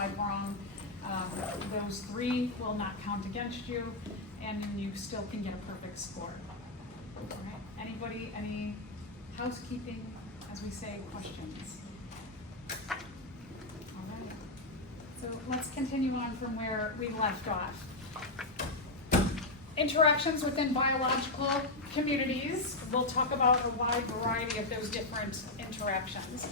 5 wrong, those 3 will not count against you, and then you still can get a perfect score. All right. Anybody, any housekeeping, as we say, questions? All right. So let's continue on from where we left off. Interactions within biological communities. We'll talk about a wide variety of those different interactions.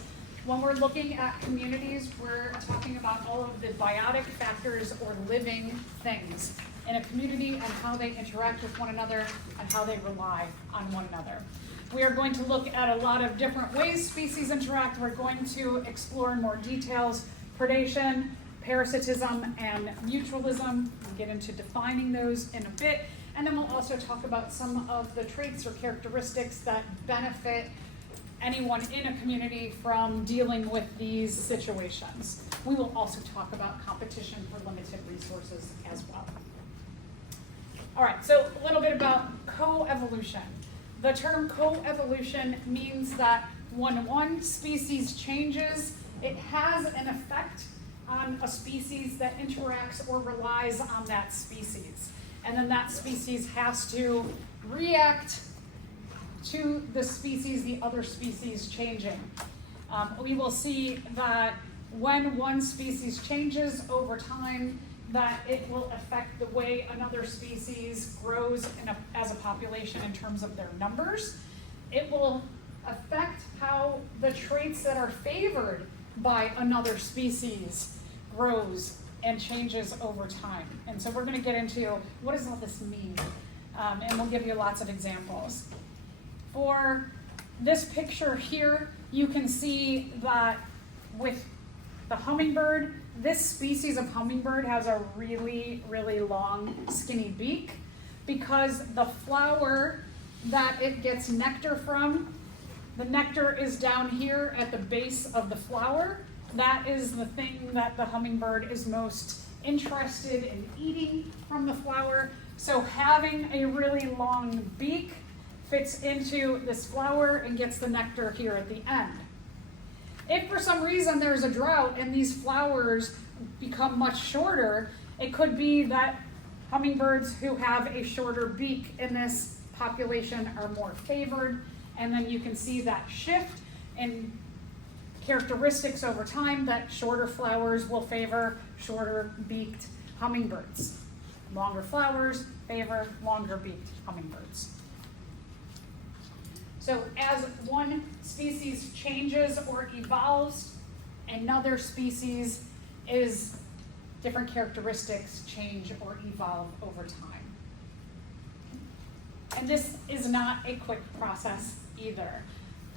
When we're looking at communities, we're talking about all of the biotic factors or living things in a community and how they interact with one another and how they rely on one another. We are going to look at a lot of different ways species interact. We're going to explore in more details predation, parasitism, and mutualism. We'll get into defining those in a bit. And then we'll also talk about some of the traits or characteristics that benefit anyone in a community from dealing with these situations. We will also talk about competition for limited resources as well. All right, so a little bit about coevolution. The term coevolution means that when one species changes, it has an effect on a species that interacts or relies on that species. And then that species has to react to the species, the other species changing. We will see that when one species changes over time, that it will affect the way another species grows as a population in terms of their numbers. It will affect how the traits that are favored by another species grows and changes over time. And so we're going to get into what does all this mean, and we'll give you lots of examples. For this picture here, you can see that with the hummingbird, this species of hummingbird has a really, really long, skinny beak because the flower that it gets nectar from, the nectar is down here at the base of the flower. That is the thing that the hummingbird is most interested in eating from the flower. So having a really long beak fits into this flower and gets the nectar here at the end. If for some reason there's a drought and these flowers become much shorter, it could be that hummingbirds who have a shorter beak in this population are more favored, and then you can see that shift in characteristics over time that shorter flowers will favor shorter beaked hummingbirds. Longer flowers favor longer beaked hummingbirds. So as one species changes or evolves, another species is different characteristics change or evolve over time. And this is not a quick process either.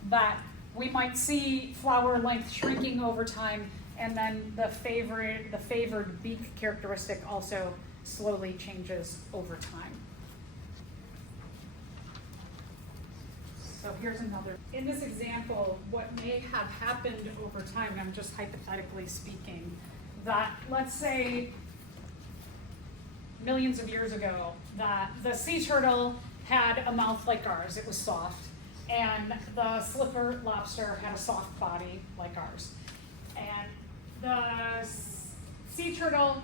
That we might see flower length shrinking over time, and then the favored beak characteristic also slowly changes over time. So here's another. In this example, what may have happened over time, and I'm just hypothetically speaking, that let's say millions of years ago, that the sea turtle had a mouth like ours, it was soft, and the slipper lobster had a soft body like ours. And the sea turtle,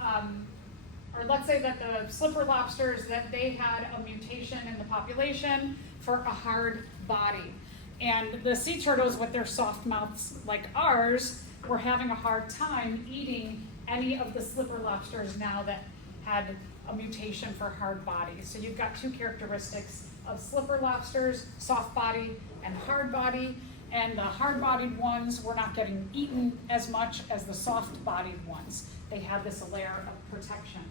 or let's say that the slipper lobsters, that they had a mutation in the population for a hard body. And the sea turtles with their soft mouths like ours were having a hard time eating any of the slipper lobsters now that had a mutation for hard bodies. So you've got two characteristics of slipper lobsters, soft body and hard body, and the hard-bodied ones were not getting eaten as much as the soft-bodied ones. They had this layer of protection.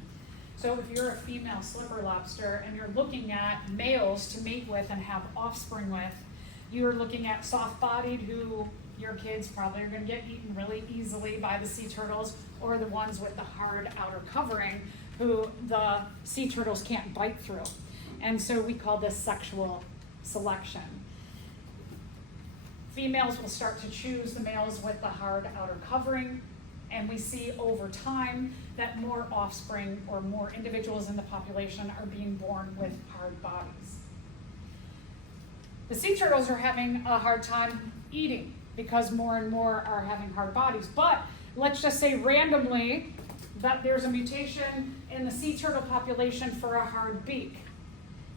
So if you're a female slipper lobster and you're looking at males to mate with and have offspring with, you're looking at soft-bodied who your kids probably are going to get eaten really easily by the sea turtles, or the ones with the hard outer covering who the sea turtles can't bite through. And so we call this sexual selection. Females will start to choose the males with the hard outer covering, and we see over time that more offspring or more individuals in the population are being born with hard bodies. The sea turtles are having a hard time eating because more and more are having hard bodies, but let's just say randomly that there's a mutation in the sea turtle population for a hard beak.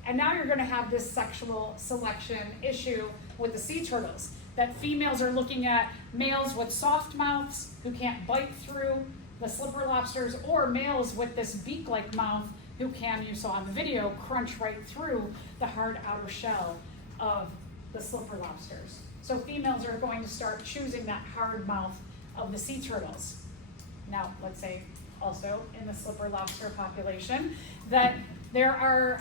And now you're going to have this sexual selection issue with the sea turtles, that females are looking at males with soft mouths who can't bite through the slipper lobsters, or males with this beak-like mouth who can, you saw in the video, crunch right through the hard outer shell of the slipper lobsters. So females are going to start choosing that hard mouth of the sea turtles. Now, let's say also in the slipper lobster population that there are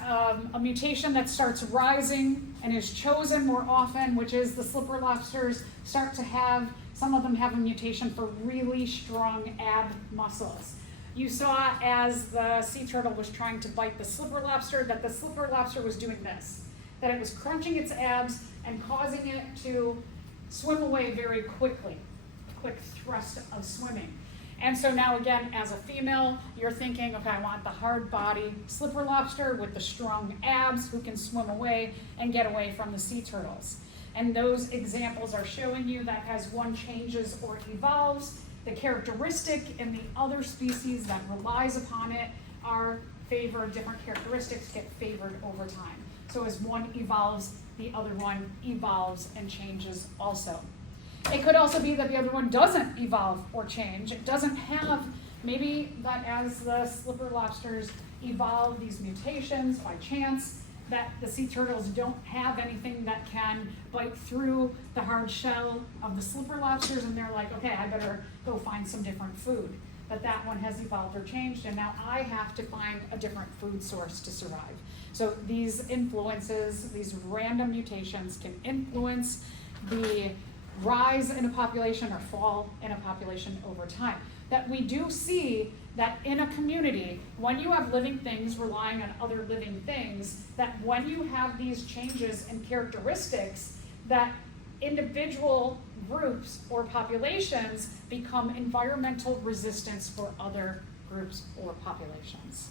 a mutation that starts rising and is chosen more often, which is the slipper lobsters start to have, some of them have a mutation for really strong ab muscles. You saw as the sea turtle was trying to bite the slipper lobster that the slipper lobster was doing this, that it was crunching its abs and causing it to swim away very quickly, a quick thrust of swimming. And so now again, as a female, you're thinking, okay, I want the hard body slipper lobster with the strong abs who can swim away and get away from the sea turtles. And those examples are showing you that as one changes or evolves, the characteristic in the other species that relies upon it are favored, different characteristics get favored over time. So as one evolves, the other one evolves and changes also. It could also be that the other one doesn't evolve or change. It doesn't have, maybe that as the slipper lobsters evolve these mutations by chance, that the sea turtles don't have anything that can bite through the hard shell of the slipper lobsters, and they're like, okay, I better go find some different food. But that one has evolved or changed, and now I have to find a different food source to survive. So these influences, these random mutations can influence the rise in a population or fall in a population over time. That we do see that in a community, when you have living things relying on other living things, that when you have these changes in characteristics, that individual groups or populations become environmental resistance for other groups or populations.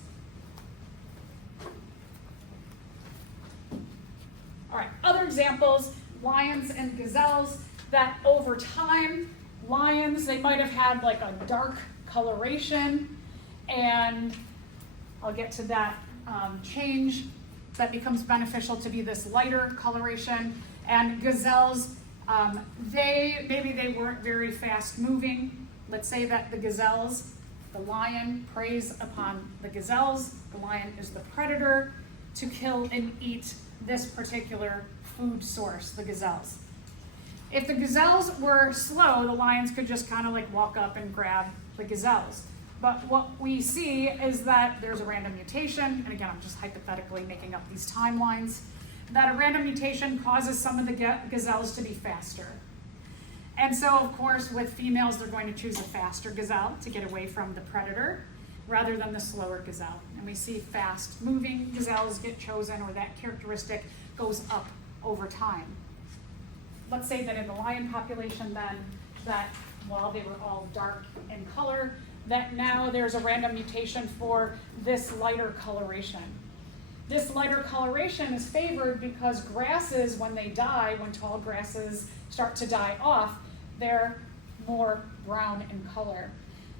All right, other examples, lions and gazelles, that over time, lions, they might have had like a dark coloration, and I'll get to that change that becomes beneficial to be this lighter coloration. And gazelles, maybe they weren't very fast moving. Let's say that the gazelles, the lion preys upon the gazelles, the lion is the predator to kill and eat this particular food source, the gazelles. If the gazelles were slow, the lions could just kind of like walk up and grab the gazelles. But what we see is that there's a random mutation, and again, I'm just hypothetically making up these timelines, that a random mutation causes some of the gazelles to be faster. And so, of course, with females, they're going to choose a faster gazelle to get away from the predator rather than the slower gazelle. And we see fast-moving gazelles get chosen, or that characteristic goes up over time. Let's say that in the lion population then, that while they were all dark in color, that now there's a random mutation for this lighter coloration. This lighter coloration is favored because grasses, when they die, when tall grasses start to die off, they're more brown in color.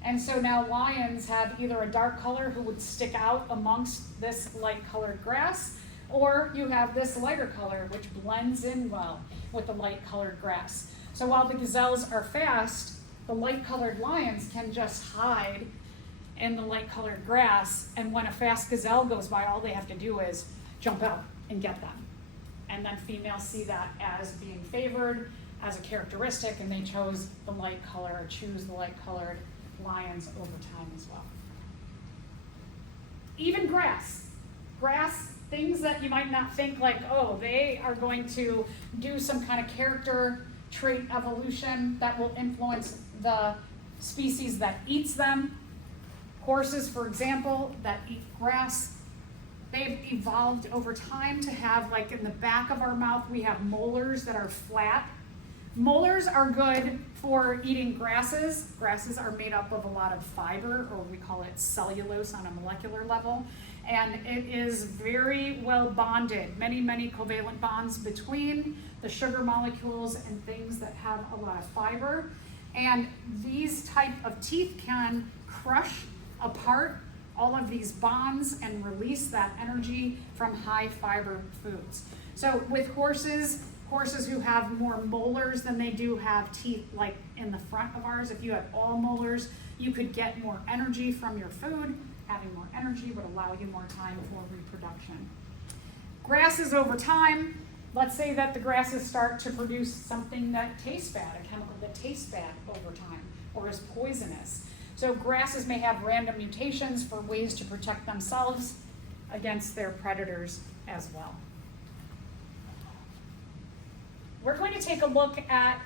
And so now lions have either a dark color who would stick out amongst this light colored grass, or you have this lighter color which blends in well with the light colored grass. So while the gazelles are fast, the light colored lions can just hide in the light colored grass, and when a fast gazelle goes by, all they have to do is jump out and get them. And then females see that as being favored as a characteristic, and they chose the light color, or choose the light colored lions over time as well. Even grass, things that you might not think like, oh, they are going to do some kind of character trait evolution that will influence the species that eats them. Horses, for example, that eat grass, they've evolved over time to have, like in the back of our mouth, we have molars that are flat. Molars are good for eating grasses. Grasses are made up of a lot of fiber, or we call it cellulose on a molecular level. And it is very well bonded, many, many covalent bonds between the sugar molecules and things that have a lot of fiber. And these type of teeth can crush apart all of these bonds and release that energy from high fiber foods. So with horses who have more molars than they do have teeth, like in the front of ours, if you had all molars, you could get more energy from your food. Having more energy would allow you more time for reproduction. Grasses over time, let's say that the grasses start to produce something that tastes bad, a chemical that tastes bad over time or is poisonous. So grasses may have random mutations for ways to protect themselves against their predators as well. We're going to take a look at,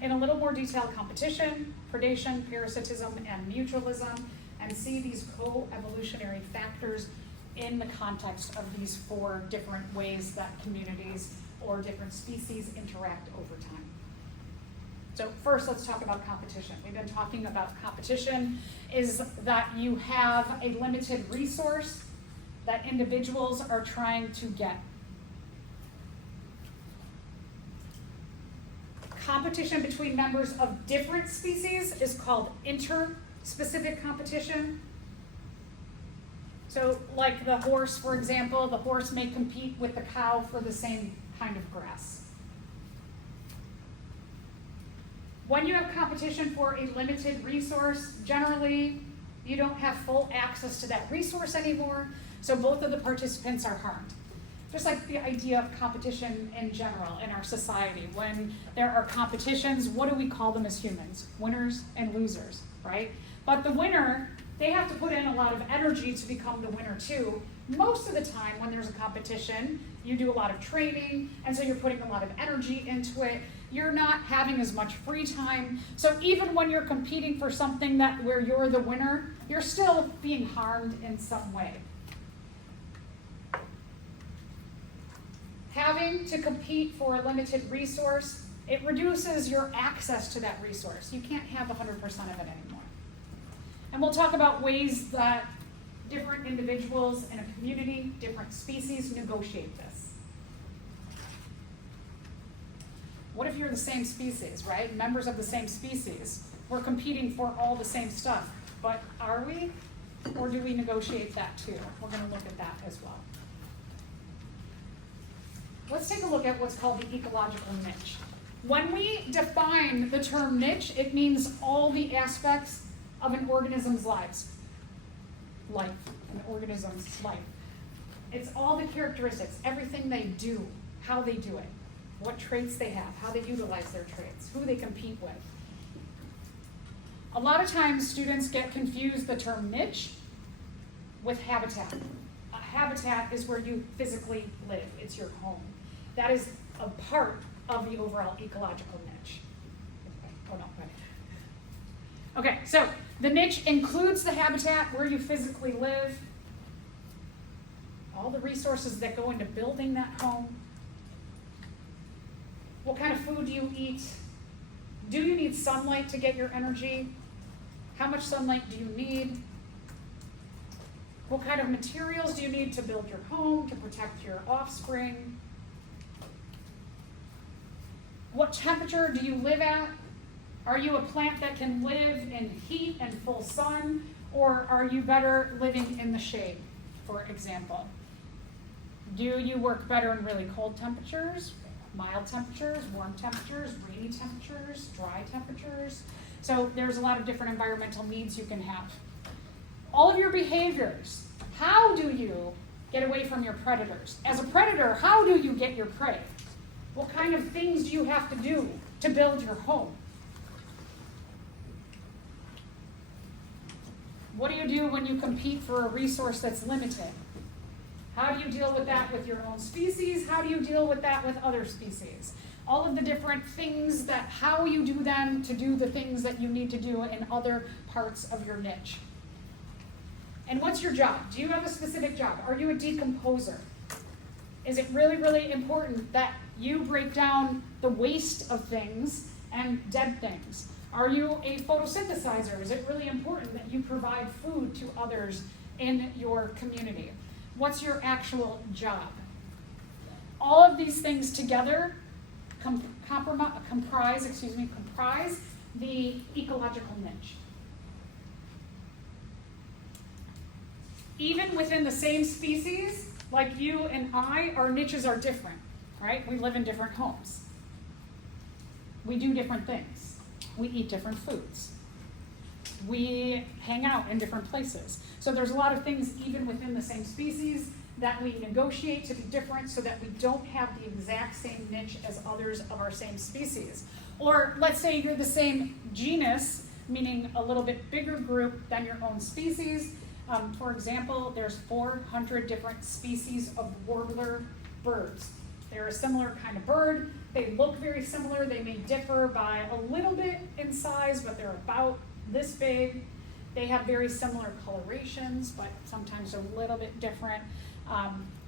in a little more detail, competition, predation, parasitism, and mutualism, and see these co-evolutionary factors in the context of these 4 different ways that communities or different species interact over time. So first, let's talk about competition. We've been talking about competition is that you have a limited resource that individuals are trying to get. Competition between members of different species is called interspecific competition. So like the horse, for example, the horse may compete with the cow for the same kind of grass. When you have competition for a limited resource, generally you don't have full access to that resource anymore, so both of the participants are harmed. Just like the idea of competition in general in our society. When there are competitions, what do we call them as humans? Winners and losers, right? But the winner, they have to put in a lot of energy to become the winner too. Most of the time when there's a competition, you do a lot of training, and so you're putting a lot of energy into it. You're not having as much free time. So even when you're competing for something where you're the winner, you're still being harmed in some way. Having to compete for a limited resource, it reduces your access to that resource. You can't have 100% of it anymore. And we'll talk about ways that different individuals in a community, different species, negotiate this. What if you're the same species, right? Members of the same species. We're competing for all the same stuff, but are we? Or do we negotiate that too? We're going to look at that as well. Let's take a look at what's called the ecological niche. When we define the term niche, it means all the aspects of an organism's life. An organism's life. It's all the characteristics, everything they do, how they do it, what traits they have, how they utilize their traits, who they compete with. A lot of times students get confused the term niche with habitat. A habitat is where you physically live, it's your home. That is a part of the overall ecological niche. Oh no, go ahead. Okay, so the niche includes the habitat where you physically live, all the resources that go into building that home. What kind of food do you eat? Do you need sunlight to get your energy? How much sunlight do you need? What kind of materials do you need to build your home, to protect your offspring? What temperature do you live at? Are you a plant that can live in heat and full sun, or are you better living in the shade, for example? Do you work better in really cold temperatures, mild temperatures, warm temperatures, rainy temperatures, dry temperatures? So there's a lot of different environmental needs you can have. All of your behaviors. How do you get away from your predators? As a predator, how do you get your prey? What kind of things do you have to do to build your home? What do you do when you compete for a resource that's limited? How do you deal with that with your own species? How do you deal with that with other species? All of the different things how you do them to do the things that you need to do in other parts of your niche. And what's your job? Do you have a specific job? Are you a decomposer? Is it really, really important that you break down the waste of things and dead things? Are you a photosynthesizer? Is it really important that you provide food to others in your community? What's your actual job? All of these things together comprise the ecological niche. Even within the same species, like you and I, our niches are different, right? We live in different homes. We do different things. We eat different foods. We hang out in different places. So there's a lot of things even within the same species that we negotiate to be different so that we don't have the exact same niche as others of our same species. Or let's say you're the same genus, meaning a little bit bigger group than your own species. For example, there's 400 different species of warbler birds. They're a similar kind of bird. They look very similar. They may differ by a little bit in size, but they're about this big. They have very similar colorations, but sometimes a little bit different.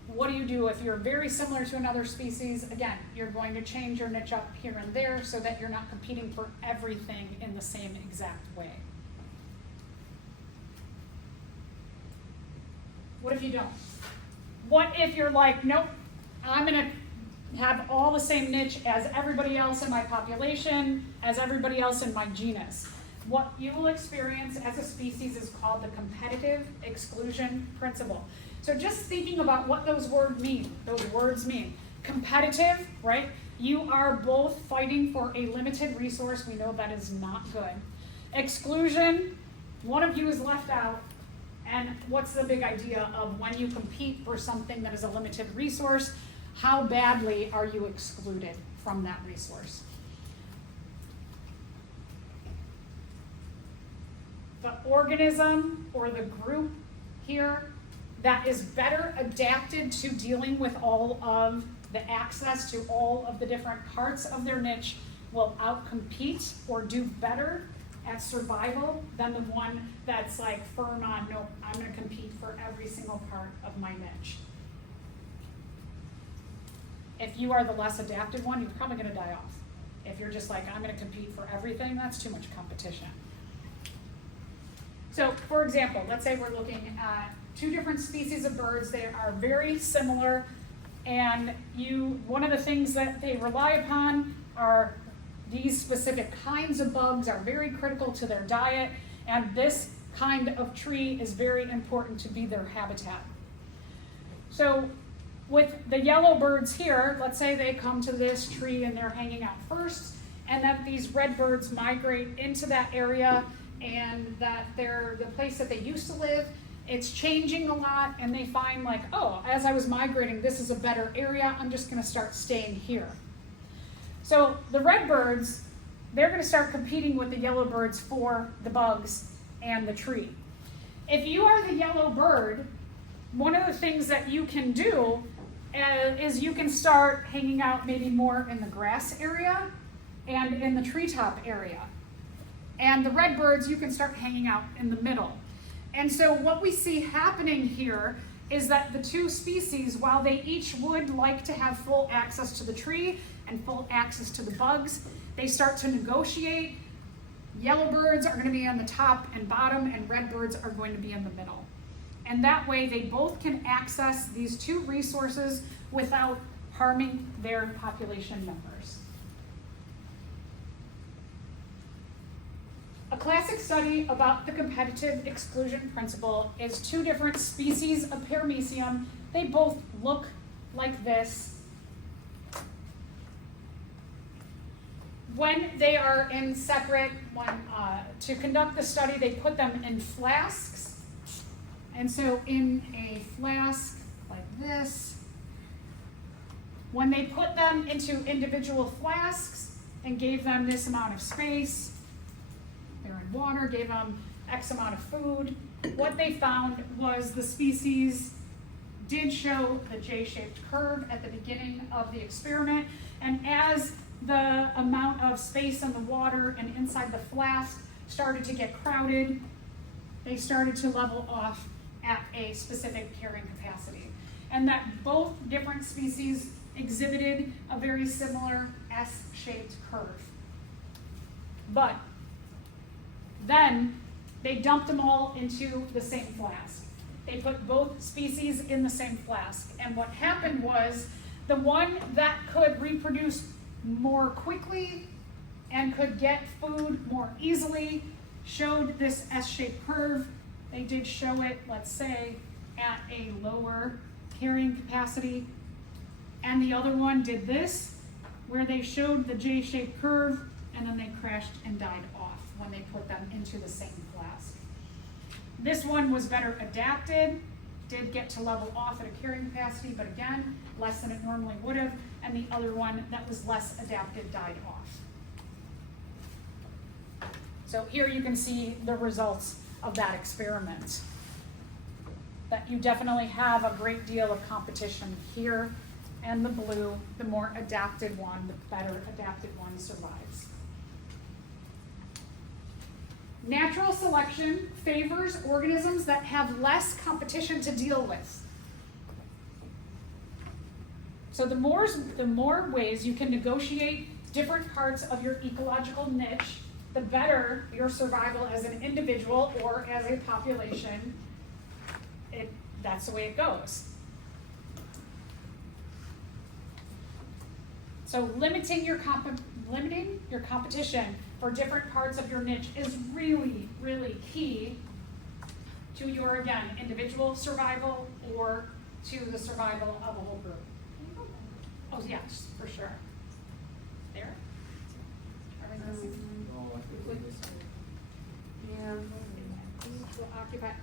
What do you do if you're very similar to another species? Again, you're going to change your niche up here and there so that you're not competing for everything in the same exact way. What if you don't? What if you're like, nope, I'm gonna have all the same niche as everybody else in my population, as everybody else in my genus? What you will experience as a species is called the competitive exclusion principle. So just thinking about what those words mean. Competitive, right? You are both fighting for a limited resource. We know that is not good. Exclusion, one of you is left out. And what's the big idea of when you compete for something that is a limited resource, how badly are you excluded from that resource? The organism or the group here that is better adapted to dealing with all of the access to all of the different parts of their niche will outcompete or do better at survival than the one that's like firm on, no, I'm going to compete for every single part of my niche. If you are the less adapted one, you're probably going to die off. If you're just like, I'm going to compete for everything, that's too much competition. So, for example, let's say we're looking at two different species of birds. They are very similar, and one of the things that they rely upon are these specific kinds of bugs are very critical to their diet, and this kind of tree is very important to be their habitat. So with the yellow birds here, let's say they come to this tree and they're hanging out first, and that these red birds migrate into that area, and that they're the place that they used to live. It's changing a lot, and they find like, oh, as I was migrating, this is a better area. I'm just going to start staying here. So the red birds, they're going to start competing with the yellow birds for the bugs and the tree. If you are the yellow bird, one of the things that you can do is you can start hanging out maybe more in the grass area and in the treetop area. And the red birds, you can start hanging out in the middle. And so what we see happening here is that the two species, while they each would like to have full access to the tree and full access to the bugs, they start to negotiate. Yellow birds are going to be on the top and bottom, and red birds are going to be in the middle. And that way they both can access these two resources without harming their population members. A classic study about the competitive exclusion principle is two different species of paramecium. They both look like this. When they are in separate, to conduct the study, they put them in flasks. And so in a flask like this, when they put them into individual flasks and gave them this amount of space, they're in water, gave them X amount of food, what they found was the species did show the J-shaped curve at the beginning of the experiment, and as the amount of space in the water and inside the flask started to get crowded, they started to level off at a specific carrying capacity. And that both different species exhibited a very similar S-shaped curve. But then they dumped them all into the same flask. They put both species in the same flask. And what happened was the one that could reproduce more quickly and could get food more easily, showed this S-shaped curve. They did show it, let's say, at a lower carrying capacity. And the other one did this, where they showed the J-shaped curve, and then they crashed and died off when they put them into the same flask. This one was better adapted, did get to level off at a carrying capacity, but again, less than it normally would have, and the other one that was less adapted died off. So here you can see the results of that experiment. That you definitely have a great deal of competition here, and the blue, the more adapted one, the better adapted one survives. Natural selection favors organisms that have less competition to deal with. So the more ways you can negotiate different parts of your ecological niche, the better your survival as an individual or as a population. That's the way it goes. So limiting your competition for different parts of your niche is really, really key to your, again, individual survival or to the survival of a whole group. Oh, yes, for sure. There? Are we missing? Yeah.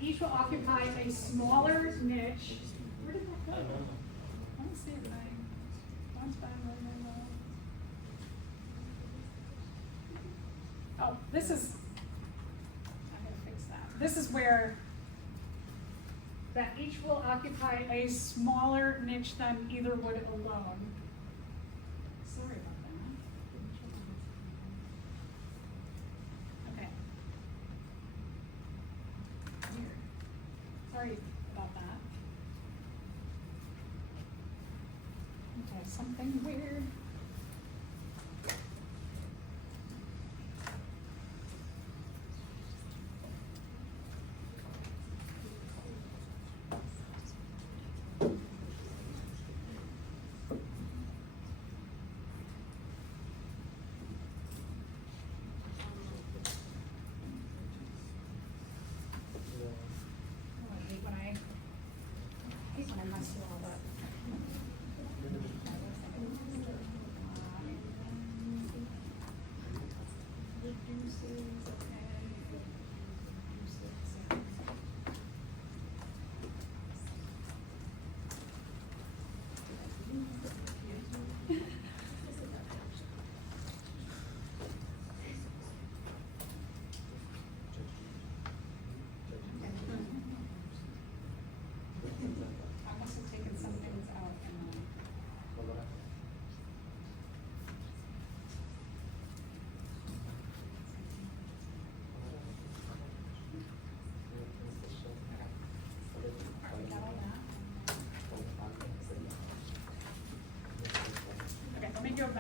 Each will occupy a smaller niche. Where did that go? I don't see it. Oh, this is, I'm gonna fix that. This is where that each will occupy a smaller niche than either would alone. Sorry about that. Okay. Weird. Sorry about that. Okay, something weird.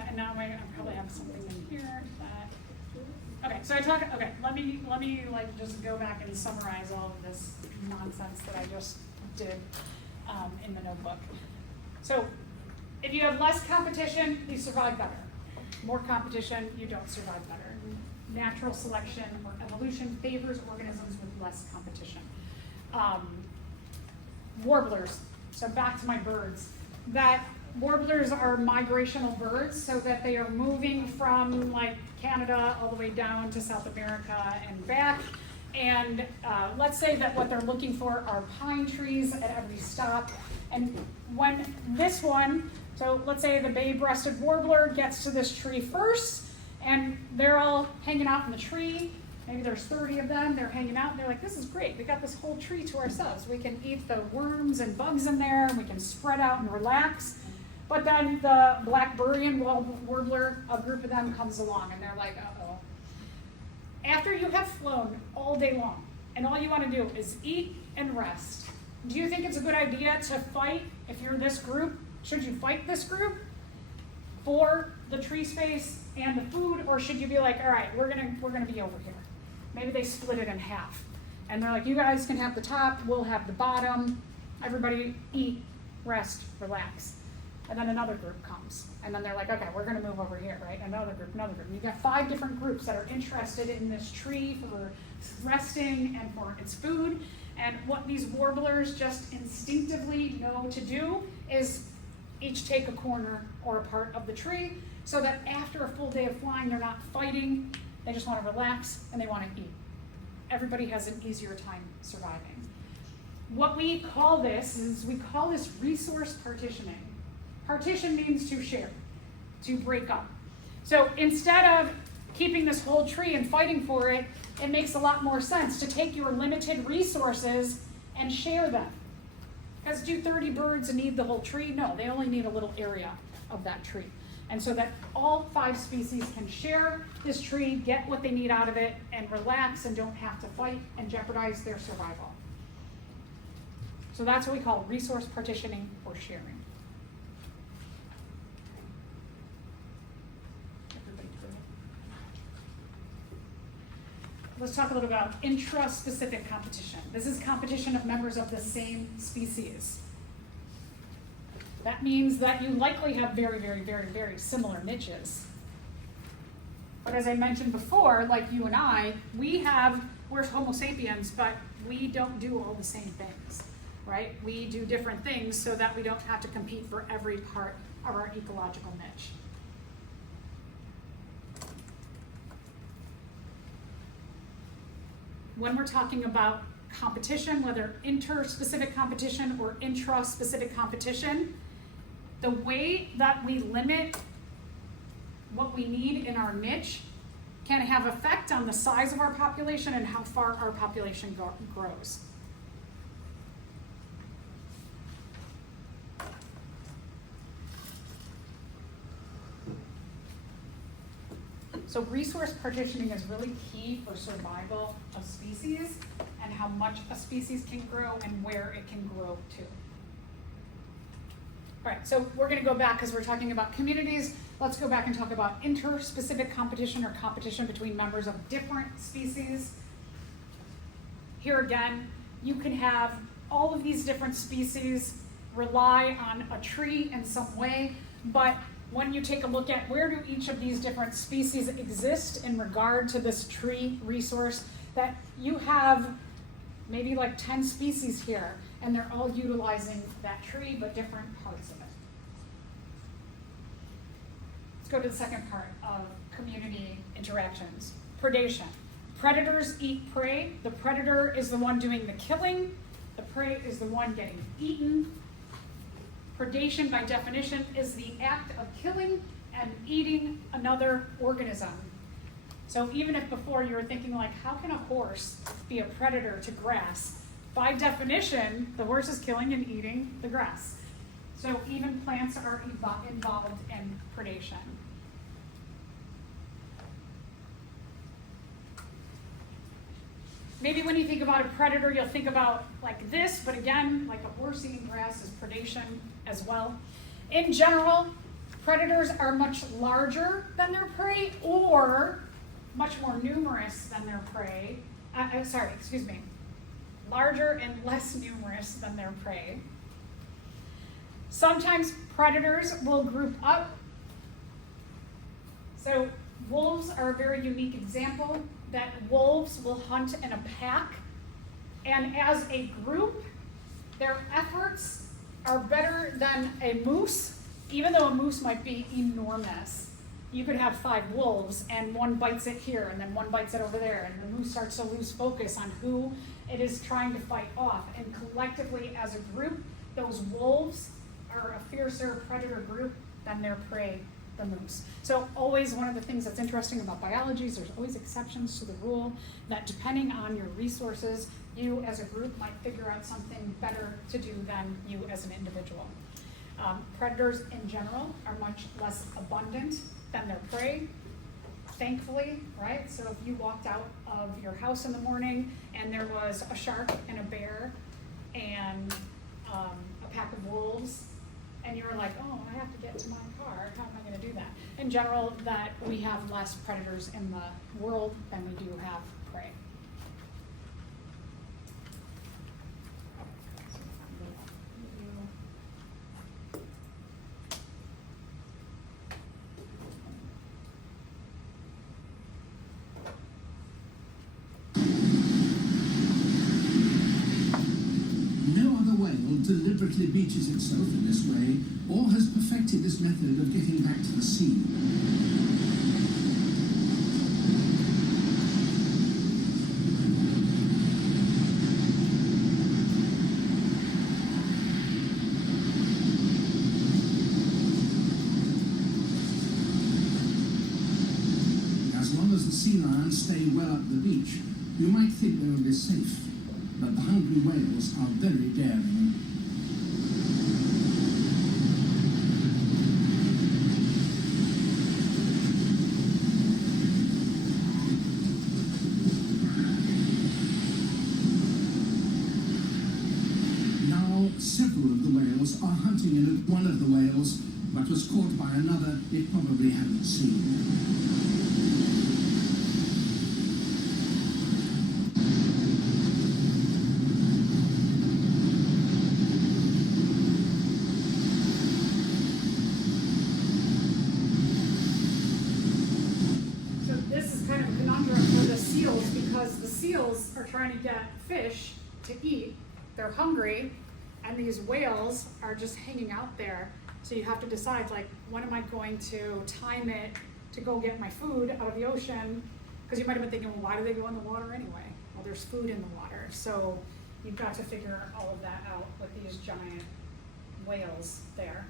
And now I probably have something in here that, okay, so let me like just go back and summarize all of this nonsense that I just did in the notebook. So if you have less competition, you survive better. More competition, you don't survive better. Natural selection or evolution favors organisms with less competition. Warblers, so back to my birds. Warblers are migrational birds, so that they are moving from like Canada all the way down to South America and back. And let's say that what they're looking for are pine trees at every stop. And when this one, so let's say the bay-breasted warbler gets to this tree first, and they're all hanging out in the tree. Maybe there's 30 of them, they're hanging out, and they're like, this is great, we got this whole tree to ourselves. We can eat the worms and bugs in there, and we can spread out and relax. But then the Blackburnian warbler, a group of them comes along, and they're like, uh-oh. After you have flown all day long, and all you want to do is eat and rest, do you think it's a good idea to fight, if you're this group, should you fight this group for the tree space and the food, or should you be like, all right, we're gonna be over here. Maybe they split it in half. And they're like, you guys can have the top, we'll have the bottom, everybody eat, rest, relax. and then another group comes. And then they're like, okay, we're gonna move over here, right? Another group, another group. And you've got 5 different groups that are interested in this tree for resting and for its food. And what these warblers just instinctively know to do is each take a corner or a part of the tree, so that after a full day of flying, they're not fighting, they just want to relax and they want to eat. Everybody has an easier time surviving. What we call this is, we call this resource partitioning. Partition means to share, to break up. So instead of keeping this whole tree and fighting for it, it makes a lot more sense to take your limited resources and share them. Because do 30 birds need the whole tree? No, they only need a little area of that tree. And so that all 5 species can share this tree, get what they need out of it, and relax and don't have to fight and jeopardize their survival. So that's what we call resource partitioning or sharing. Everybody clear? Let's talk a little about intra-specific competition. This is competition of members of the same species. That means that you likely have very, very, very, very similar niches. But as I mentioned before, like you and I, we're Homo sapiens, but we don't do all the same things, right? We do different things so that we don't have to compete for every part of our ecological niche. When we're talking about competition, whether inter-specific competition or intra-specific competition, the way that we limit what we need in our niche can have effect on the size of our population and how far our population grows. So resource partitioning is really key for survival of species and how much a species can grow and where it can grow to. All right, so we're gonna go back because we're talking about communities. Let's go back and talk about inter-specific competition or competition between members of different species. Here again, you can have all of these different species rely on a tree in some way, but when you take a look at where do each of these different species exist in regard to this tree resource, that you have maybe like 10 species here, and they're all utilizing that tree, but different parts of it. Let's go to the second part of community interactions. Predation. Predators eat prey. The predator is the one doing the killing. The prey is the one getting eaten. Predation, by definition, is the act of killing and eating another organism. So even if before you were thinking like, how can a horse be a predator to grass? By definition, the horse is killing and eating the grass. So even plants are involved in predation. Maybe when you think about a predator, you'll think about like this, but again, like a horse eating grass is predation as well. In general, predators are much larger than their prey or much more numerous than their prey. Larger and less numerous than their prey. Sometimes predators will group up. So wolves are a very unique example, that wolves will hunt in a pack, and as a group, their efforts are better than a moose, even though a moose might be enormous. You could have 5 wolves, and one bites it here, and then one bites it over there, and the moose starts to lose focus on who it is trying to fight off. And collectively, as a group, those wolves are a fiercer predator group than their prey, the moose. So always one of the things that's interesting about biology is there's always exceptions to the rule, that depending on your resources, you as a group might figure out something better to do than you as an individual. Predators in general are much less abundant than their prey, thankfully, right? So if you walked out of your house in the morning and there was a shark and a bear and a pack of wolves, and you were like, oh, I have to get to my car, how am I going to do that? In general, that we have less predators in the world than we do have prey. whale deliberately beaches itself in this way, or has perfected this method of getting back to the sea. As long as the sea lions stay well up the beach, you might think they will be safe, but the hungry whales are very daring. Now, several of the whales are hunting in at one of the whales, but was caught by another it probably hadn't seen. Because the seals are trying to get fish to eat, they're hungry, and these whales are just hanging out there. So you have to decide, like, when am I going to time it to go get my food out of the ocean? Because you might have been thinking, well, why do they go in the water anyway? Well, there's food in the water. So you've got to figure all of that out with these giant whales there.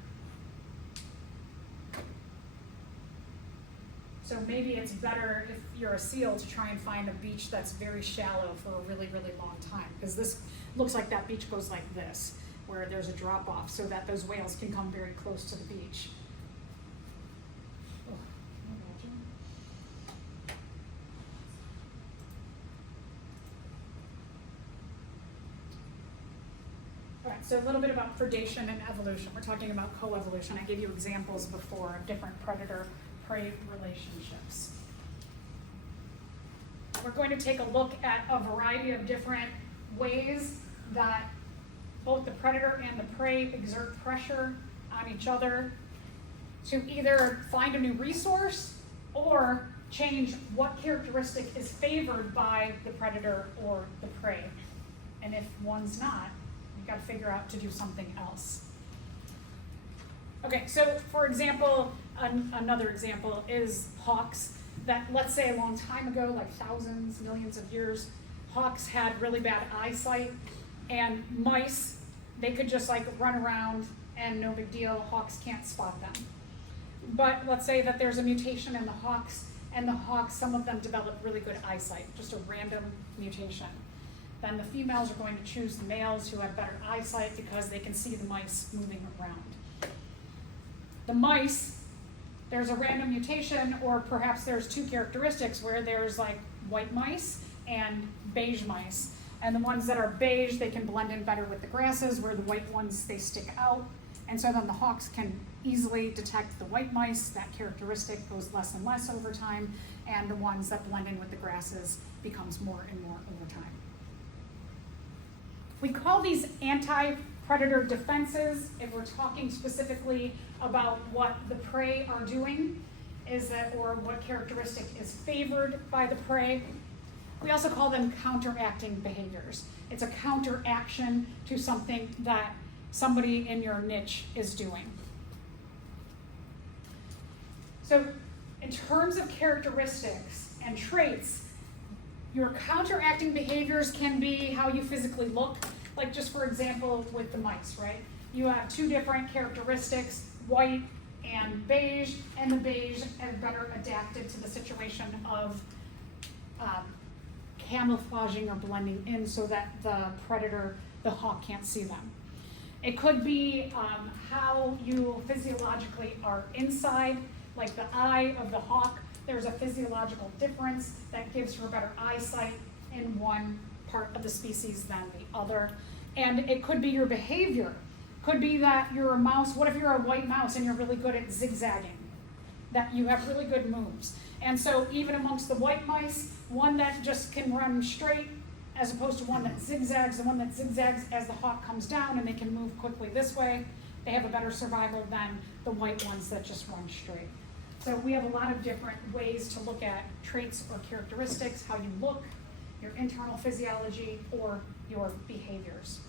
So maybe it's better if you're a seal to try and find a beach that's very shallow for a really, really long time. Because this looks like that beach goes like this, where there's a drop off so that those whales can come very close to the beach. Oh, can you imagine? All right, so a little bit about predation and evolution. We're talking about coevolution. I gave you examples before of different predator-prey relationships. We're going to take a look at a variety of different ways that both the predator and the prey exert pressure on each other to either find a new resource or change what characteristic is favored by the predator or the prey. And if one's not, you've got to figure out to do something else. Okay, so for example, another example is hawks. That, let's say a long time ago, like thousands, millions of years, hawks had really bad eyesight, and mice, they could just like run around and no big deal, hawks can't spot them. But let's say that there's a mutation in the hawks, and the hawks, some of them develop really good eyesight, just a random mutation. Then the females are going to choose the males who have better eyesight because they can see the mice moving around. The mice, there's a random mutation, or perhaps there's two characteristics where there's like white mice and beige mice. And the ones that are beige, they can blend in better with the grasses, where the white ones, they stick out. And so then the hawks can easily detect the white mice. That characteristic goes less and less over time, and the ones that blend in with the grasses becomes more and more over time. We call these anti-predator defenses if we're talking specifically about what the prey are doing, or what characteristic is favored by the prey. We also call them counteracting behaviors. It's a counteraction to something that somebody in your niche is doing. So in terms of characteristics and traits, your counteracting behaviors can be how you physically look. Like just for example, with the mice, right? You have two different characteristics, white and beige, and the beige are better adapted to the situation of camouflaging or blending in so that the predator, the hawk, can't see them. It could be how you physiologically are inside, like the eye of the hawk. There's a physiological difference that gives her better eyesight in one part of the species than the other. And it could be your behavior. Could be that you're a mouse. What if you're a white mouse and you're really good at zigzagging? That you have really good moves. And so even amongst the white mice, one that just can run straight as opposed to one that zigzags, the one that zigzags as the hawk comes down and they can move quickly this way, they have a better survival than the white ones that just run straight. So we have a lot of different ways to look at traits or characteristics, how you look, your internal physiology, or your behaviors.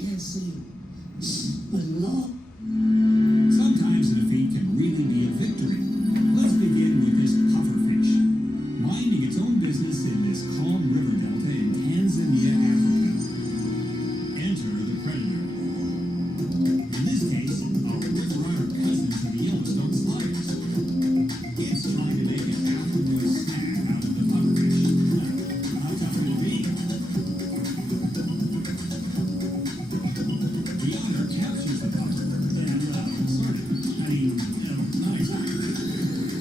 can't see. But look. Sometimes a defeat can really be a victory. Let's begin with this pufferfish, minding its own business in this calm river delta in Tanzania, Africa. Enter the predator. In this case, a river otter cousin to the Yellowstone sliders. It's trying to make an afternoon snack out of the pufferfish. How tough will it be? The otter captures the puffer and sort of, nice.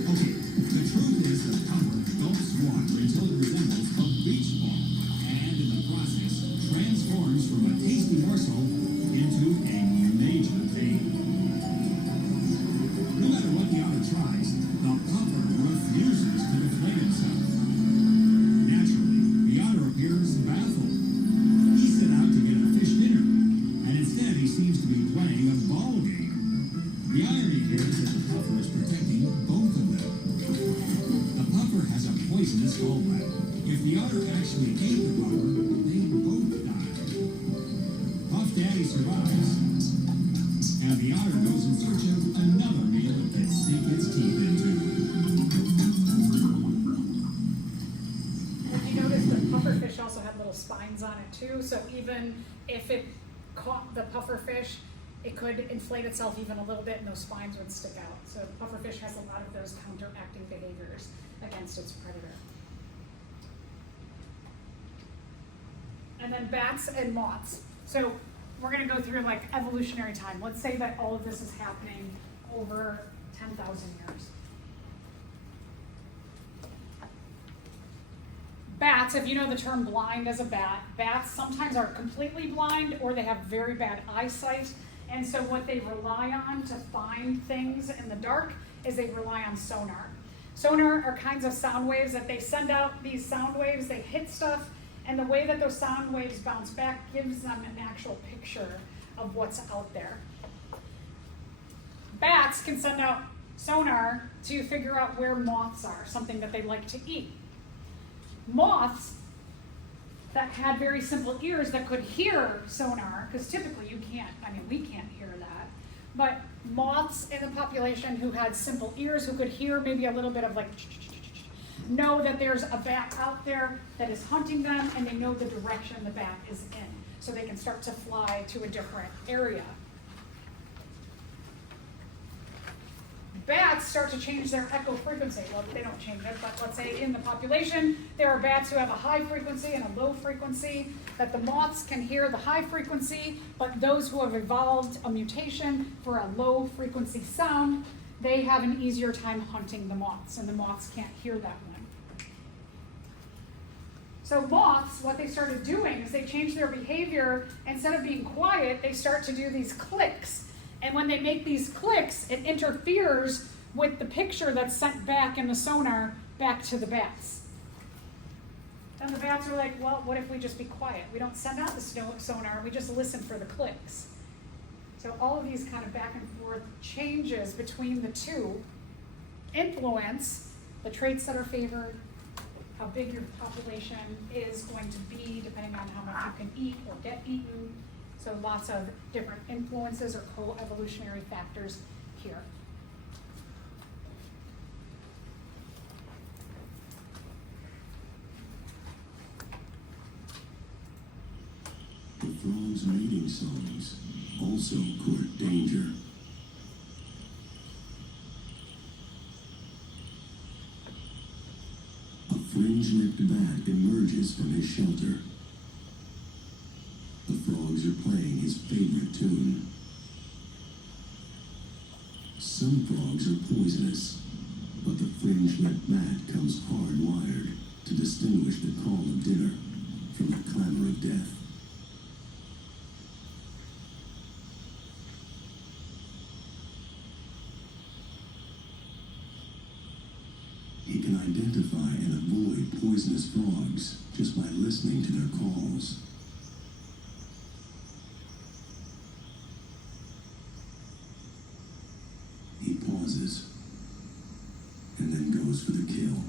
Okay, the truth is the puffer gulps water until it resembles a beach ball, and in the process transforms from a tasty morsel into a major pain. No matter what the otter tries, the puffer refuses to deflate himself. Naturally, the otter appears baffled. He set out to get a fish dinner, and instead he seems to be playing a ball game. The irony here is that the puffer is protecting both of them. The puffer has a poisonous gallbladder. If the otter actually ate the puffer, they both die. Puff Daddy survives, and the otter goes in search of another meal it can sink its teeth into. And if you notice, the pufferfish also had little spines on it too, so even if it caught the pufferfish, it could inflate itself even a little bit and those spines would stick out. So the pufferfish has a lot of those counteracting behaviors against its predator. And then bats and moths. So we're gonna go through like evolutionary time. Let's say that all of this is happening over 10,000 years. Bats, if you know the term blind as a bat, bats sometimes are completely blind or they have very bad eyesight. And so what they rely on to find things in the dark is they rely on sonar. Sonar are kinds of sound waves that they send out these sound waves, they hit stuff, and the way that those sound waves bounce back gives them an actual picture of what's out there. Bats can send out sonar to figure out where moths are, something that they like to eat. Moths that had very simple ears that could hear sonar, because typically you can't, we can't hear that, but moths in the population who had simple ears, who could hear maybe a little bit of like, know that there's a bat out there that is hunting them, and they know the direction the bat is in, so they can start to fly to a different area. Bats start to change their echo frequency. Well, they don't change it, but let's say in the population, there are bats who have a high frequency and a low frequency, that the moths can hear the high frequency, but those who have evolved a mutation for a low frequency sound, they have an easier time hunting the moths, and the moths can't hear that one. So moths, what they started doing is they changed their behavior. Instead of being quiet, they start to do these clicks. And when they make these clicks, it interferes with the picture that's sent back in the sonar back to the bats. And the bats are like, well, what if we just be quiet? We don't send out the sonar, we just listen for the clicks. So all of these kind of back and forth changes between the two influence the traits that are favored, how big your population is going to be depending on how much you can eat or get eaten. So lots of different influences or co-evolutionary factors here. The frog's mating songs also court danger. A fringe-lipped bat emerges from his shelter. The frogs are playing his favorite tune. Some frogs are poisonous, but the fringe-lipped bat comes hardwired to distinguish the call of dinner from the clamor of death. He can identify and avoid poisonous frogs just by listening to their calls. He pauses and then goes for the kill.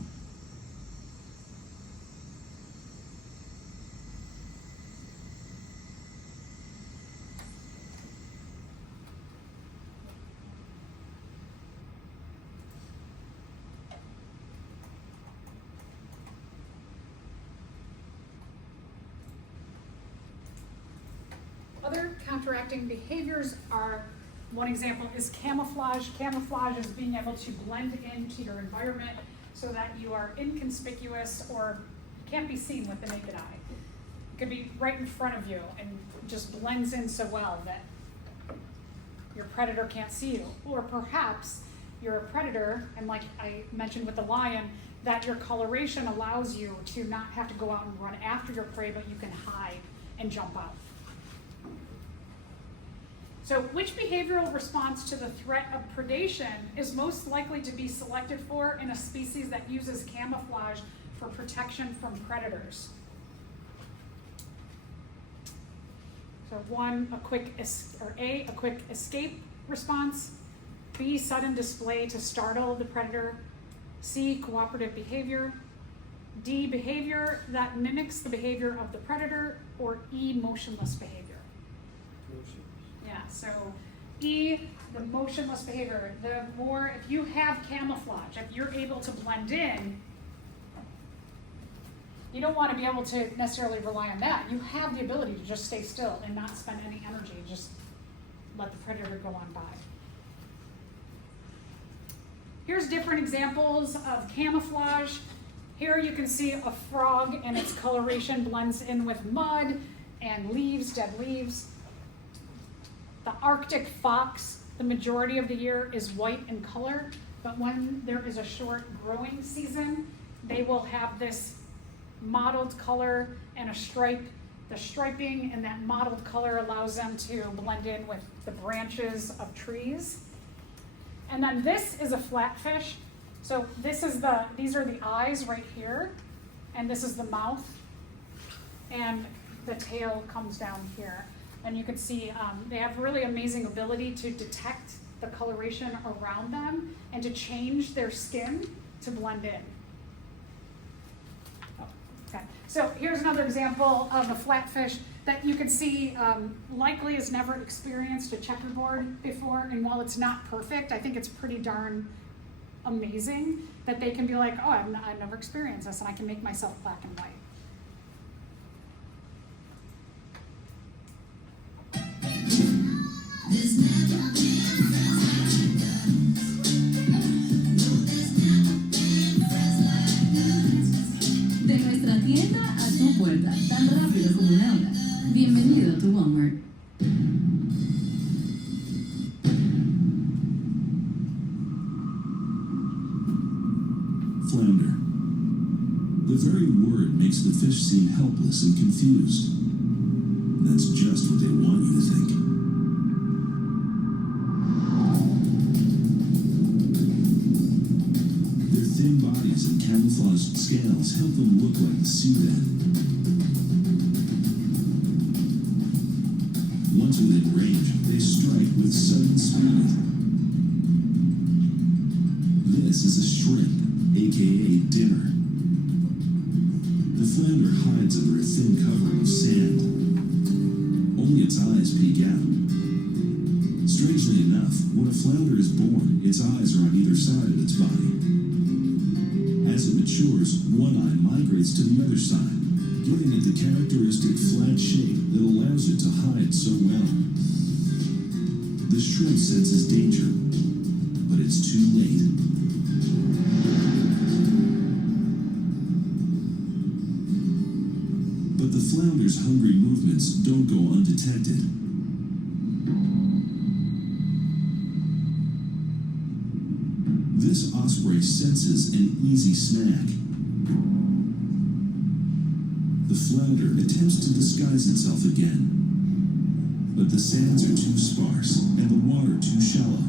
counteracting behaviors are, one example is camouflage. Camouflage is being able to blend into your environment so that you are inconspicuous or can't be seen with the naked eye. It could be right in front of you and just blends in so well that your predator can't see you. Or perhaps you're a predator, and like I mentioned with the lion, that your coloration allows you to not have to go out and run after your prey, but you can hide and jump out. So which behavioral response to the threat of predation is most likely to be selected for in a species that uses camouflage for protection from predators? So one, a quick escape response. B, sudden display to startle the predator. C, cooperative behavior. D, behavior that mimics the behavior of the predator. Or E, motionless behavior. Yeah, so E, the motionless behavior. The more, if you have camouflage, if you're able to blend in, you don't want to be able to necessarily rely on that. You have the ability to just stay still and not spend any energy, just let the predator go on by. Here's different examples of camouflage. Here you can see a frog and its coloration blends in with mud and leaves, dead leaves. The Arctic fox, the majority of the year is white in color, but when there is a short growing season, they will have this mottled color and a stripe. The striping and that mottled color allows them to blend in with the branches of trees. And then this is a flatfish. So these are the eyes right here, and this is the mouth, and the tail comes down here. And you can see they have really amazing ability to detect the coloration around them and to change their skin to blend in. Oh, okay. So here's another example of a flatfish that you can see likely has never experienced a checkerboard before, and while it's not perfect, I think it's pretty darn amazing that they can be like, oh, I've never experienced this, and I can make myself black and white. De nuestra tienda a tu puerta, tan rápido como una hora. Bienvenido a tu Walmart. Flounder. The very word makes the fish seem helpless and confused. That's just what they want you to think. Their thin bodies and camouflaged scales help them look like the seabed. Once within range, they strike with sudden speed. This is a shrimp, aka dinner. The flounder hides under a thin covering of sand. Only its eyes peek out. Strangely enough, when a flounder is born, its eyes are on either side of its body. As it matures, one eye migrates to the other side, giving it the characteristic flat shape that allows it to hide so well. The shrimp senses danger, but it's too late. But the flounder's hungry movements don't go undetected. This osprey senses an easy snack. The flounder attempts to disguise itself again, but the sands are too sparse and the water too shallow.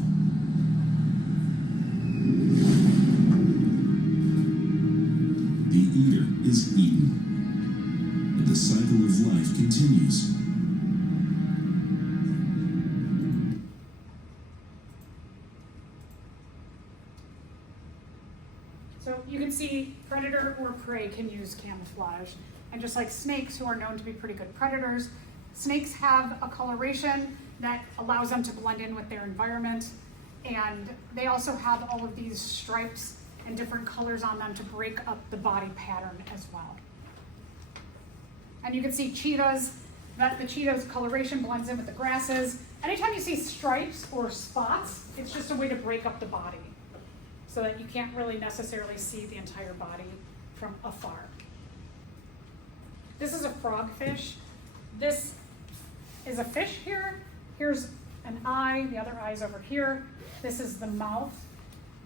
The eater is eaten, and the cycle of life continues. So you can see predator or prey can use camouflage. And just like snakes, who are known to be pretty good predators, snakes have a coloration that allows them to blend in with their environment. And they also have all of these stripes and different colors on them to break up the body pattern as well. And you can see cheetahs, that the Cheeto's coloration blends in with the grasses. Anytime you see stripes or spots, it's just a way to break up the body so that you can't really necessarily see the entire body from afar. This is a frogfish. This is a fish here. Here's an eye, the other eye's over here. This is the mouth.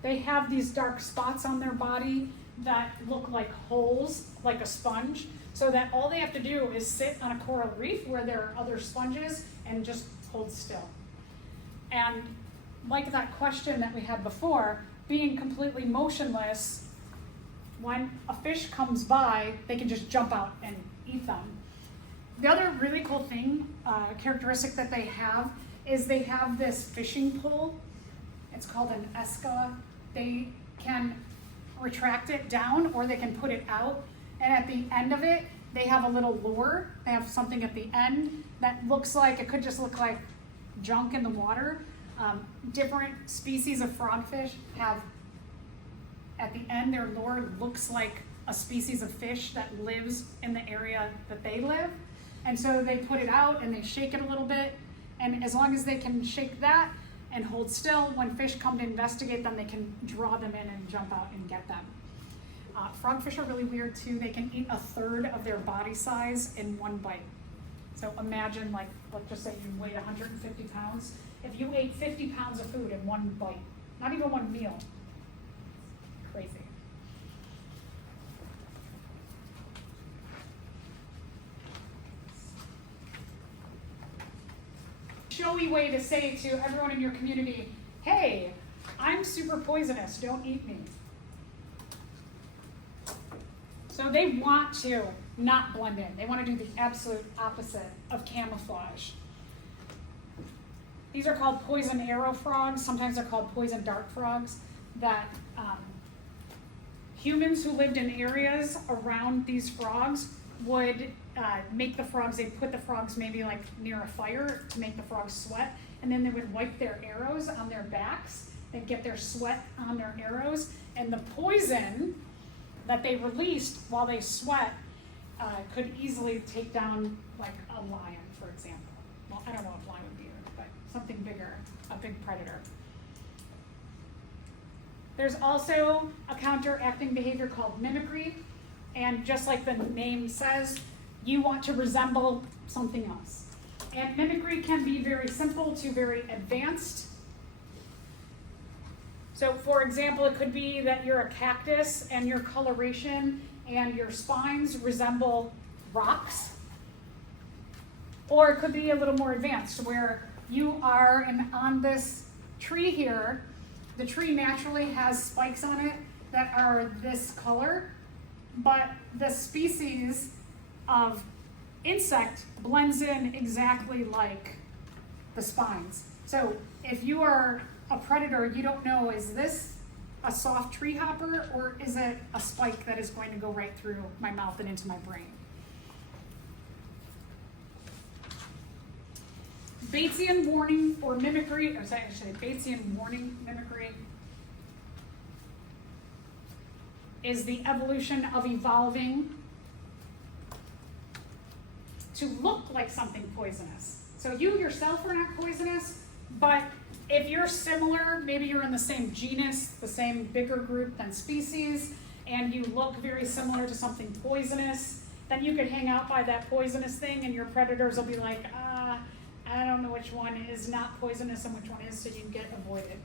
They have these dark spots on their body that look like holes, like a sponge, so that all they have to do is sit on a coral reef where there are other sponges and just hold still. And like that question that we had before, being completely motionless, when a fish comes by, they can just jump out and eat them. The other really cool thing, characteristic that they have, is they have this fishing pole. It's called an esca. They can retract it down or they can put it out. And at the end of it, they have a little lure. They have something at the end that looks like, it could just look like junk in the water. Different species of frogfish have, at the end, their lure looks like a species of fish that lives in the area that they live. And so they put it out and they shake it a little bit. And as long as they can shake that and hold still, when fish come to investigate them, they can draw them in and jump out and get them. Frogfish are really weird too. They can eat a third of their body size in one bite. So imagine, like, let's just say you weighed 150 pounds. If you ate 50 pounds of food in one bite, not even one meal, crazy. Showy way to say to everyone in your community, hey, I'm super poisonous, don't eat me. So they want to not blend in. They want to do the absolute opposite of camouflage. These are called poison arrow frogs. Sometimes they're called poison dart frogs. That humans who lived in areas around these frogs would make the frogs, they'd put the frogs maybe like near a fire to make the frogs sweat, and then they would wipe their arrows on their backs. They'd get their sweat on their arrows, and the poison that they released while they sweat could easily take down like a lion, for example. Well, I don't know if lion would be, but something bigger, a big predator. There's also a counteracting behavior called mimicry, and just like the name says, you want to resemble something else. And mimicry can be very simple to very advanced. So for example, it could be that you're a cactus and your coloration and your spines resemble rocks. Or it could be a little more advanced where you are on this tree here. The tree naturally has spikes on it that are this color, but the species of insect blends in exactly like the spines. So if you are a predator, you don't know, is this a soft tree hopper or is it a spike that is going to go right through my mouth and into my brain? Batesian warning or mimicry, or sorry, I should say Batesian warning mimicry is the evolution of evolving to look like something poisonous. So you yourself are not poisonous, but if you're similar, maybe you're in the same genus, the same bigger group than species, and you look very similar to something poisonous, then you could hang out by that poisonous thing and your predators will be like, I don't know which one is not poisonous and which one is, so you can get avoided.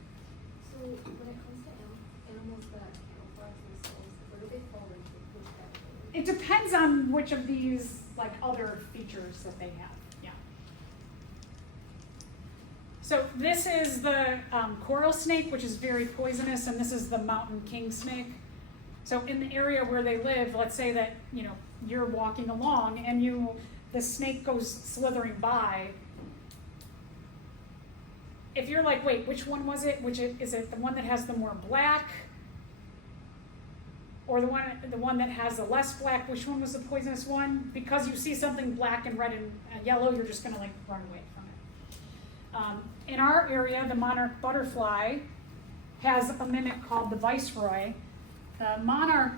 So when it comes to animals that camouflage themselves, where do they fall into which category? It depends on which of these like other features that they have. Yeah. So this is the coral snake, which is very poisonous, and this is the mountain king snake. So in the area where they live, let's say that you're walking along and the snake goes slithering by. If you're like, wait, which one was it? Is it the one that has the more black? Or the one that has the less black? Which one was the poisonous one? Because you see something black and red and yellow, you're just gonna like run away from it. In our area, the monarch butterfly has a mimic called the viceroy. The monarch,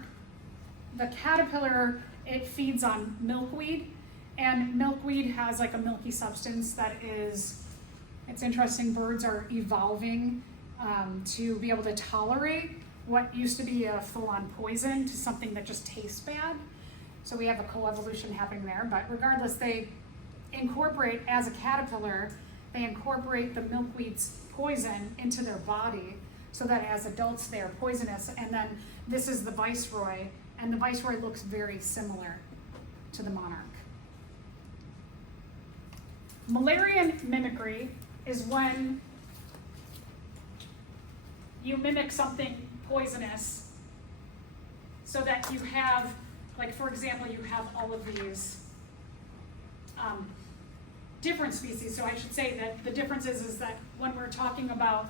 the caterpillar, it feeds on milkweed, And milkweed has like a milky substance that is, it's interesting, birds are evolving to be able to tolerate what used to be a full-on poison to something that just tastes bad. So we have a coevolution happening there, but regardless, they incorporate, as a caterpillar, they incorporate the milkweed's poison into their body so that as adults they are poisonous. And then this is the viceroy, and the viceroy looks very similar to the monarch. Malarian mimicry is when you mimic something poisonous so that you have, like for example, you have all of these different species. So I should say that the difference is that when we're talking about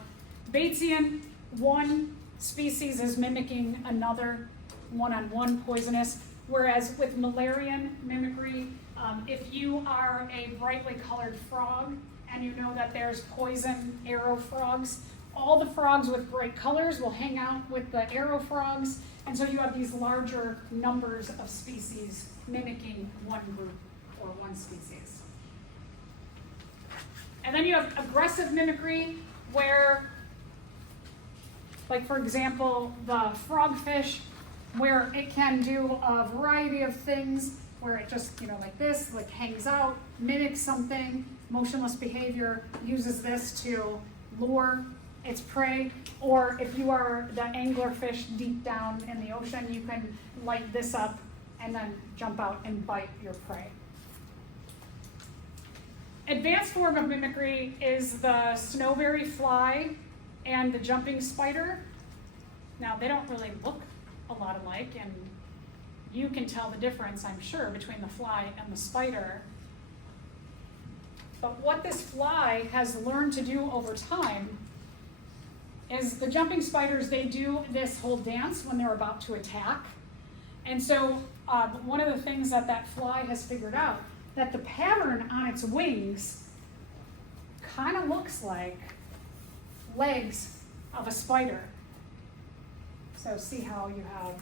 Batesian, one species is mimicking another one-on-one poisonous, whereas with Malarian mimicry, if you are a brightly colored frog and you know that there's poison arrow frogs, all the frogs with bright colors will hang out with the arrow frogs, and so you have these larger numbers of species mimicking one group or one species. And then you have aggressive mimicry, where, like for example, the frogfish, where it can do a variety of things, where it just, like this, like hangs out, mimics something, motionless behavior, uses this to lure its prey, or if you are the anglerfish deep down in the ocean, you can light this up and then jump out and bite your prey. Advanced form of mimicry is the snowberry fly and the jumping spider. Now, they don't really look a lot alike, and you can tell the difference, I'm sure, between the fly and the spider. But what this fly has learned to do over time is the jumping spiders, they do this whole dance when they're about to attack. And so one of the things that fly has figured out, that the pattern on its wings kind of looks like legs of a spider. So see how you have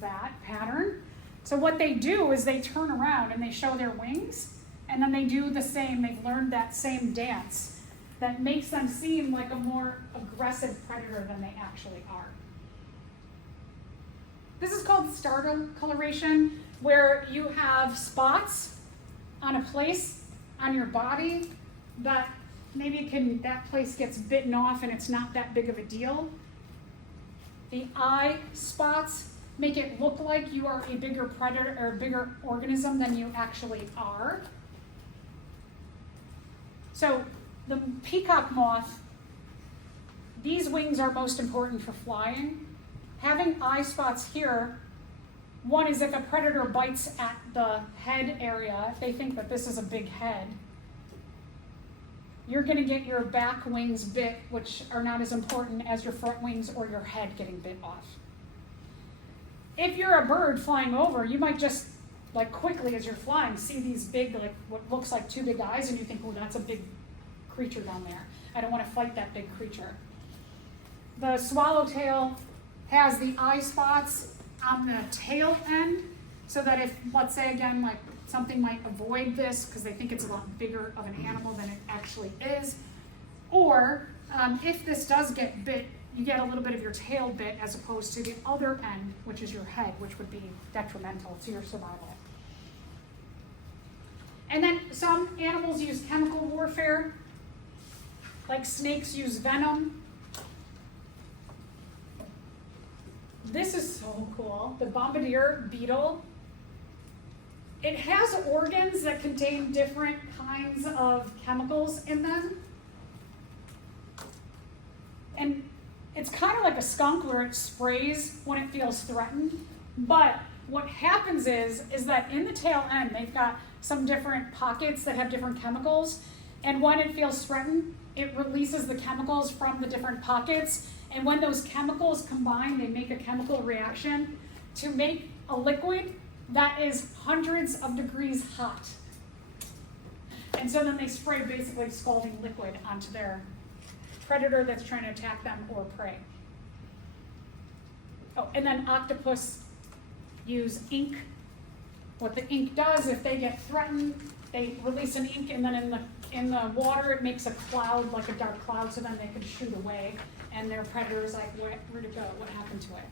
that pattern? So what they do is they turn around and they show their wings, and then they do the same. They've learned that same dance that makes them seem like a more aggressive predator than they actually are. This is called startle coloration, where you have spots on a place on your body that maybe that place gets bitten off and it's not that big of a deal. The eye spots make it look like you are a bigger predator or a bigger organism than you actually are. So the peacock moth, these wings are most important for flying. Having eye spots here, one is if a predator bites at the head area, if they think that this is a big head, you're going to get your back wings bit, which are not as important as your front wings or your head getting bit off. If you're a bird flying over, you might just, like quickly as you're flying, see these big, like what looks like two big eyes, and you think, oh, that's a big creature down there. I don't want to fight that big creature. The swallowtail has the eye spots on the tail end, so that if, let's say again, like something might avoid this because they think it's a lot bigger of an animal than it actually is, or if this does get bit, you get a little bit of your tail bit as opposed to the other end, which is your head, which would be detrimental to your survival. And then some animals use chemical warfare, like snakes use venom. This is so cool, the bombardier beetle. It has organs that contain different kinds of chemicals in them. And it's kind of like a skunk where it sprays when it feels threatened. But what happens is that in the tail end, they've got some different pockets that have different chemicals. And when it feels threatened, it releases the chemicals from the different pockets. And when those chemicals combine, they make a chemical reaction to make a liquid that is hundreds of degrees hot. And so then they spray basically scalding liquid onto their predator that's trying to attack them or prey. Oh, and then octopus use ink What the ink does, if they get threatened, they release an ink, and then in the water it makes a cloud, like a dark cloud, so then they can shoot away, and their predator's like, where'd it go? What happened to it?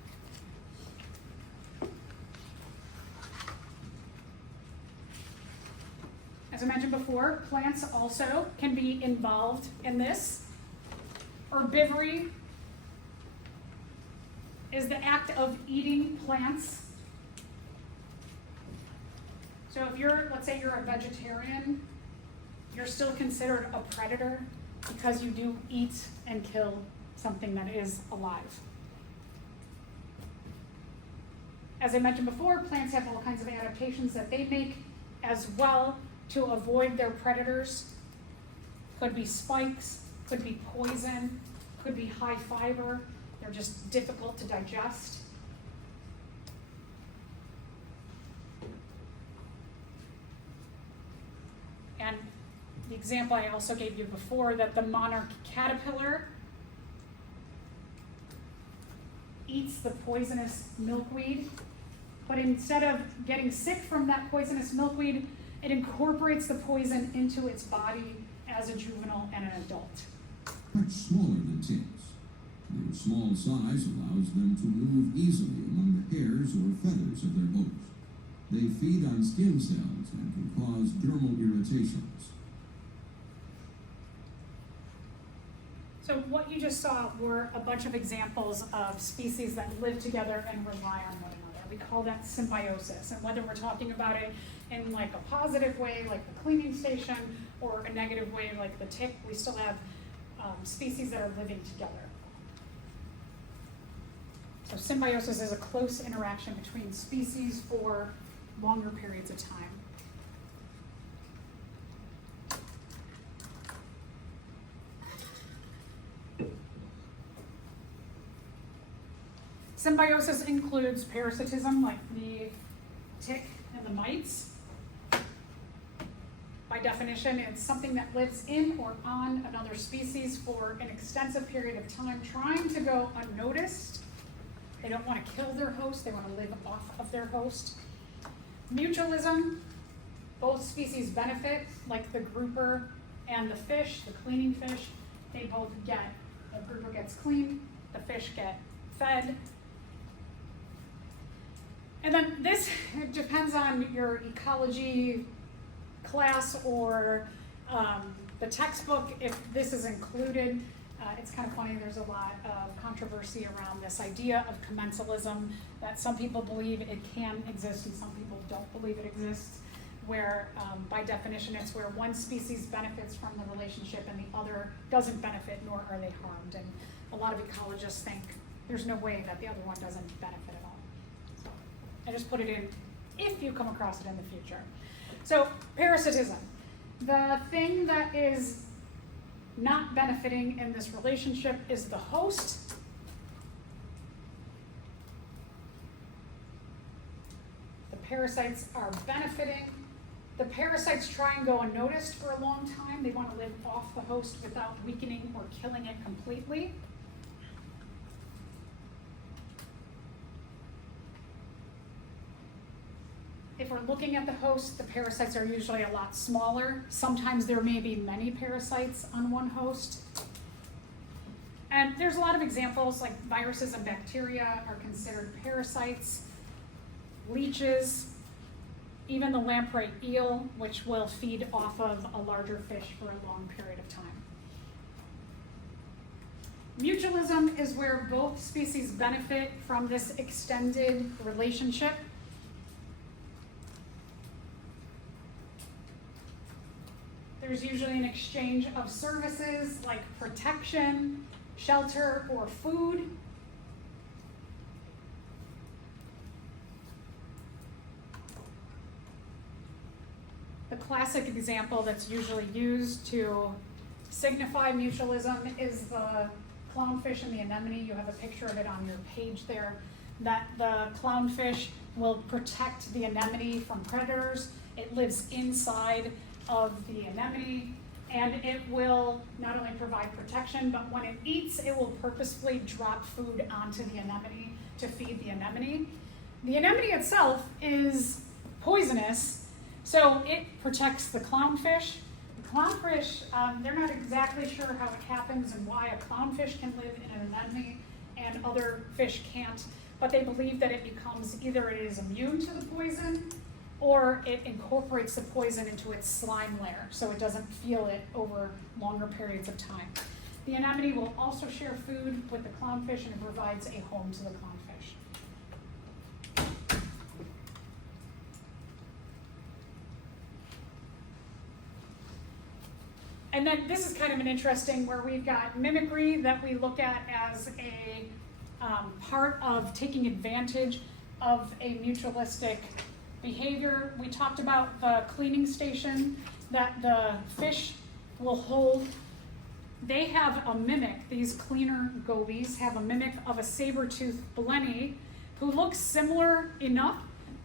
As I mentioned before, plants also can be involved in this. Herbivory is the act of eating plants. So if let's say you're a vegetarian, you're still considered a predator because you do eat and kill something that is alive. As I mentioned before, plants have all kinds of adaptations that they make as well to avoid their predators. Could be spikes, could be poison, could be high fiber. They're just difficult to digest. And the example I also gave you before, that the monarch caterpillar eats the poisonous milkweed, but instead of getting sick from that poisonous milkweed, it incorporates the poison into its body as a juvenile and an adult. Much smaller than ticks. Their small size allows them to move easily among the hairs or feathers of their host. They feed on skin cells and can cause dermal irritations. So what you just saw were a bunch of examples of species that live together and rely on one another. We call that symbiosis. And whether we're talking about it in like a positive way, like the cleaning station, or a negative way, like the tick, we still have species that are living together. So symbiosis is a close interaction between species for longer periods of time. Symbiosis includes parasitism, like the tick and the mites. By definition, it's something that lives in or on another species for an extensive period of time, trying to go unnoticed. They don't want to kill their host, they want to live off of their host. Mutualism, both species benefit, like the grouper and the fish, the cleaning fish. They both get, the grouper gets cleaned, the fish get fed. And then this depends on your ecology class or the textbook, if this is included. It's kind of funny, there's a lot of controversy around this idea of commensalism, that some people believe it can exist and some people don't believe it exists, where by definition it's where one species benefits from the relationship and the other doesn't benefit, nor are they harmed. And a lot of ecologists think there's no way that the other one doesn't benefit at all. So I just put it in if you come across it in the future. So parasitism, the thing that is not benefiting in this relationship is the host. The parasites are benefiting. The parasites try and go unnoticed for a long time. They want to live off the host without weakening or killing it completely. If we're looking at the host, the parasites are usually a lot smaller. Sometimes there may be many parasites on one host. And there's a lot of examples, like viruses and bacteria are considered parasites. Leeches, even the lamprey eel, which will feed off of a larger fish for a long period of time. Mutualism is where both species benefit from this extended relationship. There's usually an exchange of services like protection, shelter, or food. The classic example that's usually used to signify mutualism is the clownfish in the anemone. You have a picture of it on your page there. That the clownfish will protect the anemone from predators. It lives inside of the anemone, and it will not only provide protection, but when it eats, it will purposefully drop food onto the anemone to feed the anemone. The anemone itself is poisonous. So it protects the clownfish. The clownfish, they're not exactly sure how it happens and why a clownfish can live in an anemone and other fish can't, but they believe that it becomes either it is immune to the poison or it incorporates the poison into its slime layer so it doesn't feel it over longer periods of time. The anemone will also share food with the clownfish and it provides a home to the clownfish. And then this is kind of an interesting where we've got mimicry that we look at as a part of taking advantage of a mutualistic behavior. We talked about the cleaning station that the fish will hold. They have a mimic, these cleaner gobies have a mimic of a saber-toothed blenny who looks similar enough,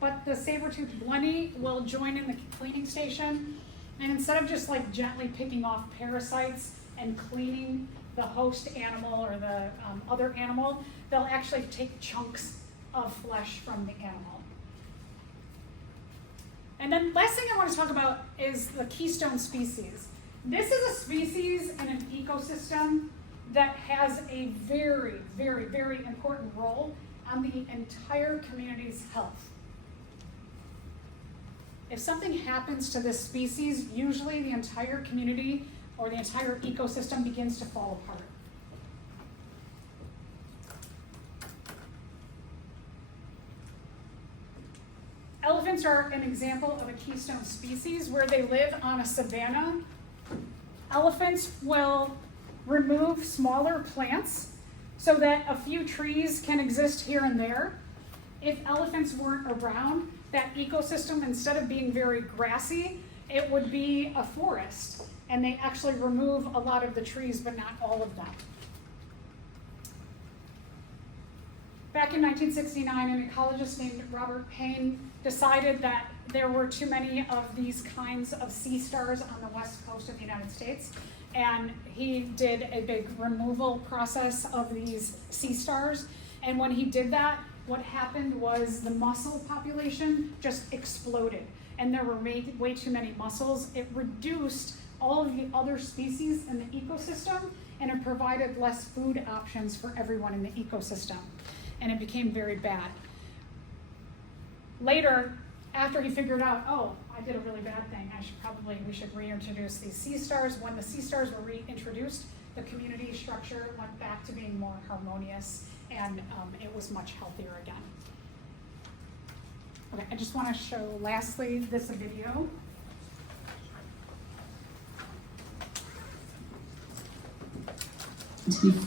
but the saber-toothed blenny will join in the cleaning station, and instead of just like gently picking off parasites and cleaning the host animal or the other animal, they'll actually take chunks of flesh from the animal. And then last thing I want to talk about is the keystone species. This is a species in an ecosystem that has a very, very, very important role on the entire community's health. If something happens to this species, usually the entire community or the entire ecosystem begins to fall apart. Elephants are an example of a keystone species where they live on a savanna. Elephants will remove smaller plants so that a few trees can exist here and there. If elephants weren't around, that ecosystem, instead of being very grassy, it would be a forest. And they actually remove a lot of the trees, but not all of them. Back in 1969, an ecologist named Robert Payne decided that there were too many of these kinds of sea stars on the west coast of the United States. And he did a big removal process of these sea stars. And when he did that, what happened was the mussel population just exploded. And there were way too many mussels. It reduced all of the other species in the ecosystem, and it provided less food options for everyone in the ecosystem. And it became very bad. Later, after he figured out, oh, I did a really bad thing, we should reintroduce these sea stars. When the sea stars were reintroduced, the community structure went back to being more harmonious, and it was much healthier again. Okay, I just want to show lastly this video.